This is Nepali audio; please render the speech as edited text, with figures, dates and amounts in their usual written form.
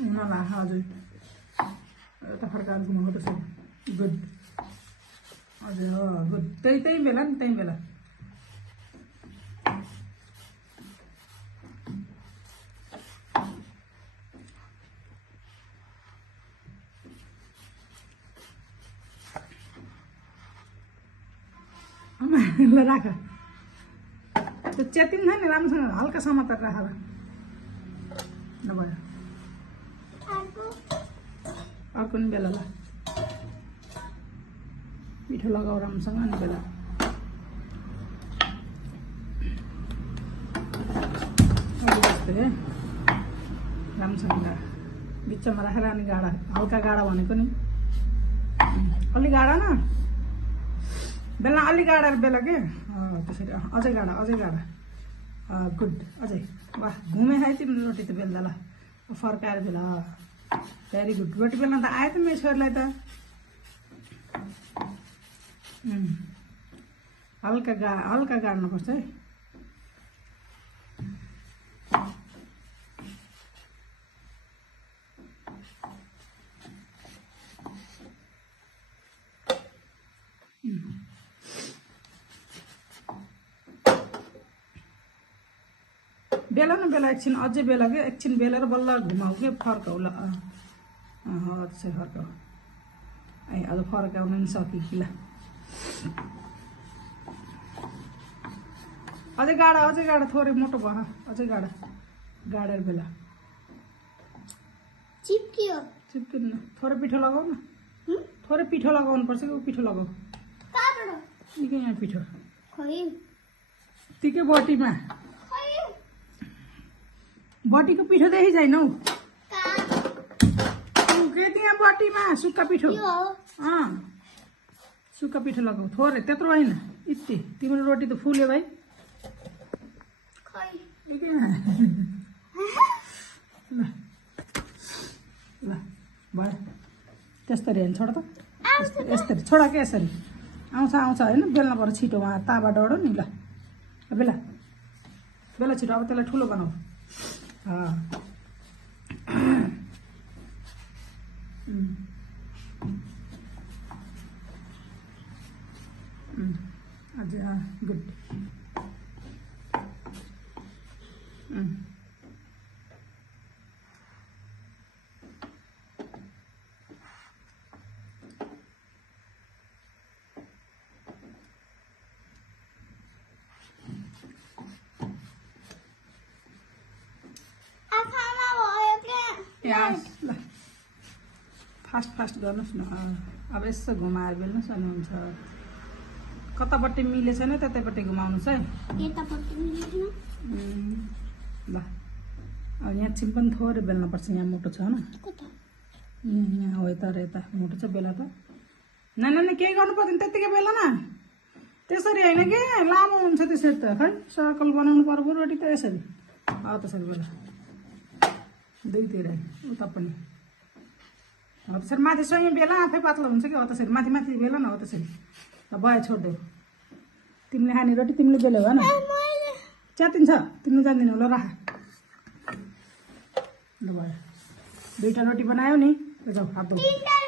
उनीहरूलाई हजुर यता फर्काएर घुमाएको त्यसरी गुड हजुर हो गुड त्यही बेला नि त्यही बेला ल राख त्यो च्यातिन्छ नि राम्रोसँग हल्का समातेर राखेर नभए अर्को नि बेला ल पिठो लगाऊ राम्रोसँग अनि बेला जस्तै है राम्रोसँग बिचमा राखेर अनि गाडा हल्का गाडा भनेको नि अलि गाडा न बेला अलि गाडा बेला के त्यसरी अझै गाडा गुड अझै वाह घुमे खायो तिम्रो रोटी त बेल्दा ल फर्काएर बेला भेरी गुड रोटी बेल्न त आयो त मेरो छोरीलाई त हल्का गाड्नुपर्छ है बेला न बेला एकछिन अझै बेला के एकछिन बेलेर बल्ल घुमाऊ के फर्काउ ल त्यसै फर्काउ ए अझ फर्काउनु नि सकि कि ल अझै गाडा थोरै मोटो भयो अझै गाडेर बेला चिप्किन्न थोरै पिठो लगाऊ न थोरै पिठो लगाउनु पर्छ कि पिठो लगाऊ निकै यहाँ पिठो तिकै बटीमा बटीको पिठो देखि छैन हौ के त्यहाँ बटीमा सुक्खा पिठो सुक्खा पिठो लगाऊ थोरै त्यत्रो होइन यति तिम्रो रोटी त फुल्यो भाइ ल भयो त्यस्तरी होइन छोड त यस्तरी छोडा के यसरी आउँछ होइन बेल्न पर्छ छिटो उहाँ तावा डढो नि ल बेला छिटो अब त्यसलाई ठुलो बनाऊ अझै गुड ल फास्ट गर्नुहोस् न अब यसो घुमाएर बेल्नुहोस् अनि हुन्छ कतापट्टि मिले छैन त्यतैपट्टि घुमाउनुहोस् है ल अब यहाँ छिम पनि थोरै बेल्नुपर्छ यहाँ मोटो छ न यहाँ हो यता मोटो छ बेला त नानी केही गर्नु पर्दैन त्यत्तिकै बेला न त्यसरी होइन के लामो हुन्छ त्यसरी त खै सर्कल बनाउनु पर्यो रोटी त यसरी त्यसरी बेला दुईतिर उता पनि हो त्यसरी माथि सँगै बेला आफै पातलो हुन्छ कि हो त्यसरी माथि बेला न हो त्यसरी ल भयो छोडिदेऊ तिमीले खाने रोटी तिमीले बेल्यो भन च्यातिन्छ तिमीले जान्दिनौ ल राख ल भयो दुईवटा रोटी बनायो नि जाऊ हात धो